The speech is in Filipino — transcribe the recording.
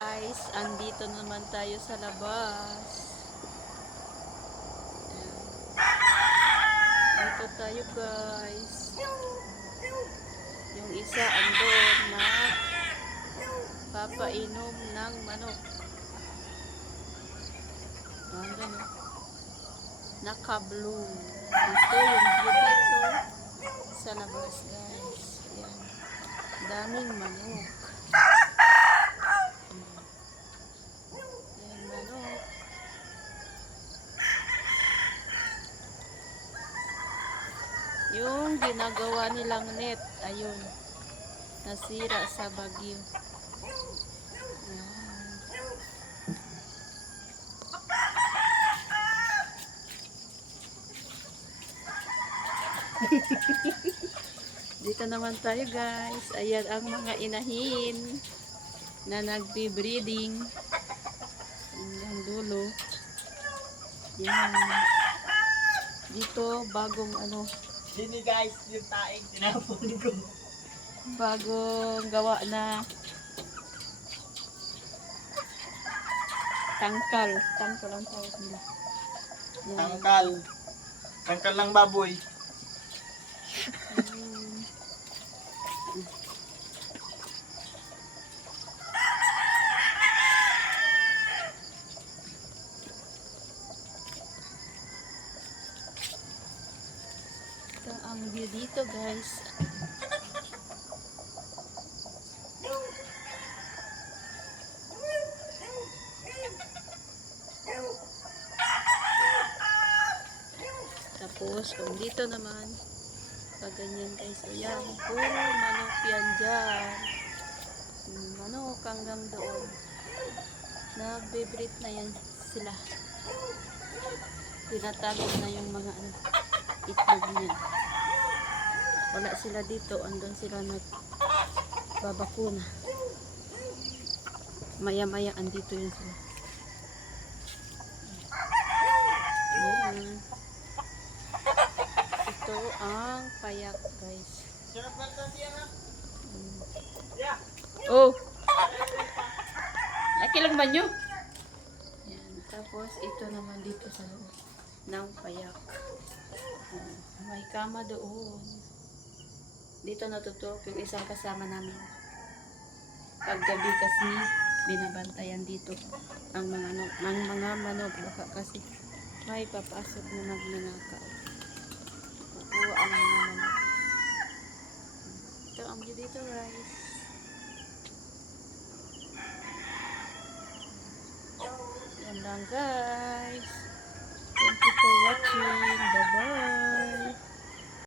Guys, andito naman tayo sa labas. Ayan. Dito tayo guys. Yung isa andun na papainom ng manok. Andun o. Naka-blue. Ito yung view dito sa labas guys. Ayan. Daming manok. Yung ginagawa nilang net, ayun, nasira sa bagyo. Dito naman tayo guys. Ayan ang mga inahin na nagbe-breeding. Ang dulo. Yan. Dito bagong ano. Dini guys, yung taing tinapon ko. Bagong gawa na tangkal. Tangkal ang tawag nila. Yan. Tangkal. Tangkal ng baboy. Ito ang view dito guys. Tapos kung dito naman pag ganyan guys, ayan, puro manok yan dyan. Manok hanggang doon. Nagbe-breed na yan sila. Tinatagod na yung mga ano, itlog niya. Wala sila dito, andun sila nagbabakuna. Maya-maya andito yun sila. Ayan. Ito ang payak guys. Oh! Laki lang ba nyo? Ayan. Tapos ito naman dito sa loob ng payak. May kama doon. Dito natutulog yung isang kasama namin. Paggabi kasi binabantayan dito ang mga manok baka kasi may papasok na magnanakaw. Kukuha ang mga manok. Ito ang view dito guys. Yan lang guys.